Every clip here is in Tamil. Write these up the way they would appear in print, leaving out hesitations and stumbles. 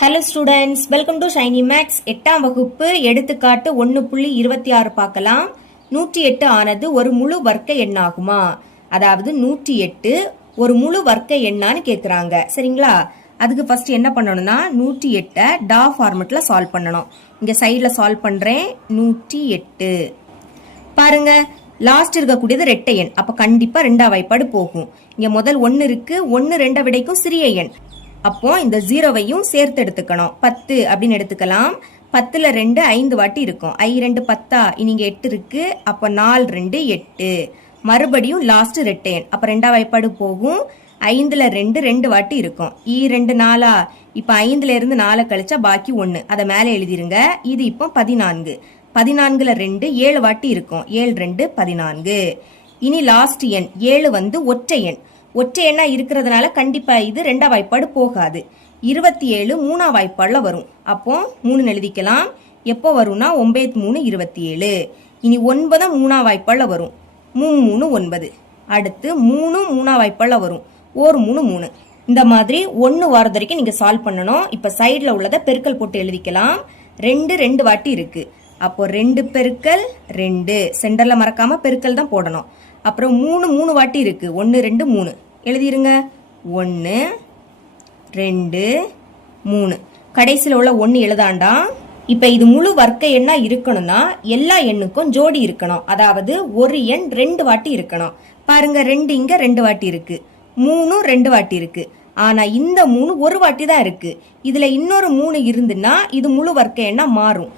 Hello students, welcome to Shiny Maths. 8ஆம் வகுப்பு எடுத்துக்காட்டு 1.26 பார்க்கலாம். 108 ஆனது ஒரு முழு வர்க்க எண்ணாகுமா? அதாவது 108 ஒரு முழு வர்க்க எண்ணான்னு கேக்குறாங்க. சரிங்களா? அதுக்கு ஃபர்ஸ்ட் என்ன பண்ணணும்னா 108 டா ஃபார்மெட்ல சால்வ் பண்ணணும். இங்க சைடுல சால்வ் பண்றேன். 108 பாருங்க, லாஸ்ட் இருக்கக்கூடியது ரெட்டை எண். அப்ப கண்டிப்பா 2ஆம் வாய்ப்பாடு போகும். இங்க முதல் 1 இருக்கு. 1 2 விடைக்கும் சிறிய எண். அப்போ இந்த 0வையும் சேர்த்து எடுத்துக்கணும். 10 அப்படின்னு எடுத்துக்கலாம். 10ல 2 5 வாட்டி இருக்கும். 2 10 இங்க 8 இருக்கு. அப்ப 4 2 8. மறுபடியும் லாஸ்ட் ரெட்டை எண். அப்ப 2ஆம் வாய்ப்பாடு போகும். 5ல 2 2 வாட்டி இருக்கும். 2 4. இப்ப 5ல இருந்து 4 கழிச்சா பாக்கி 1. அதை மேல எழுதிருங்க. இது இப்போ 14. 14ல 2 7 வாட்டி இருக்கும். 7 2 14. இனி லாஸ்ட் எண் 7 வந்து ஒற்றை எண். ஒற்றை எண்ணா இருக்கிறதுனால கண்டிப்பா இது 2ஆம் வாய்ப்பாடு போகாது. 27 3ஆம் வாய்ப்பாடுல வரும். அப்போ 3 எழுதிக்கலாம். எப்போ வரும்னா 9 3 27. இனி 9 3ஆம் வாய்ப்பாடுல வரும். 3 3 9. அடுத்து 3 3ஆம் வாய்ப்பாடுல வரும். 1 3 3. இந்த மாதிரி 1 வாரது வரைக்கும் நீங்க சால்வ் பண்ணணும். இப்ப சைடுல உள்ளதை பெருக்கல் போட்டு எழுதிக்கலாம். 2 2 வாட்டி இருக்கு. அப்போ 2 பெருக்கல் 2. சென்டர்ல மறக்காம பெருக்கல் தான் போடணும். அப்புறம் 3 3 வாட்டி இருக்கு. 1 2 3 எழுதிருங்க. 1 2 3. கடைசியில் உள்ள 1 எழுதாண்டா. இப்ப இது முழு வர்க்க எண்ணா இருக்கணும்னா எல்லா எண்ணுக்கும் ஜோடி இருக்கணும். அதாவது ஒரு எண் 2 வாட்டி இருக்கணும். பாருங்க, 2 இங்க 2 வாட்டி இருக்கு. 3 2 வாட்டி இருக்கு. ஆனா இந்த 3 ஒரு வாட்டி தான் இருக்கு. இதுல இன்னொரு 3 இருந்துன்னா இது முழு வர்க்க எண்ணா மாறும்.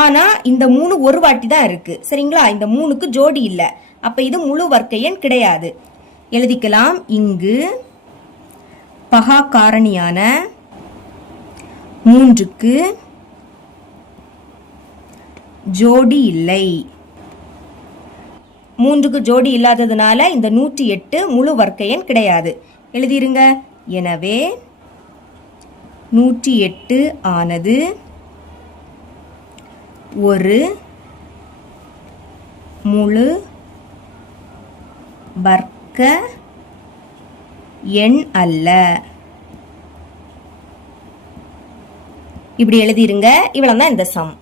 ஆனா இந்த 3 ஒரு வாட்டி தான் இருக்கு. சரிங்களா? இந்த 3க்கு ஜோடி இல்ல. அப்ப இது முழு வர்க்க எண் கிடையாது. எழுதிக்கலாம். இங்கு பகா காரணியான 3க்கு ஜோடி இல்லை. 3க்கு ஜோடி இல்லாததுனால இந்த 108 முழு வர்க்க எண் கிடையாது. எழுதிருங்க. எனவே 108 ஆனது ஒரு முழு வர்க்க எண் அல்ல. இப்படி எழுதிருங்க. இவ்வளவுதான் இந்த சம்.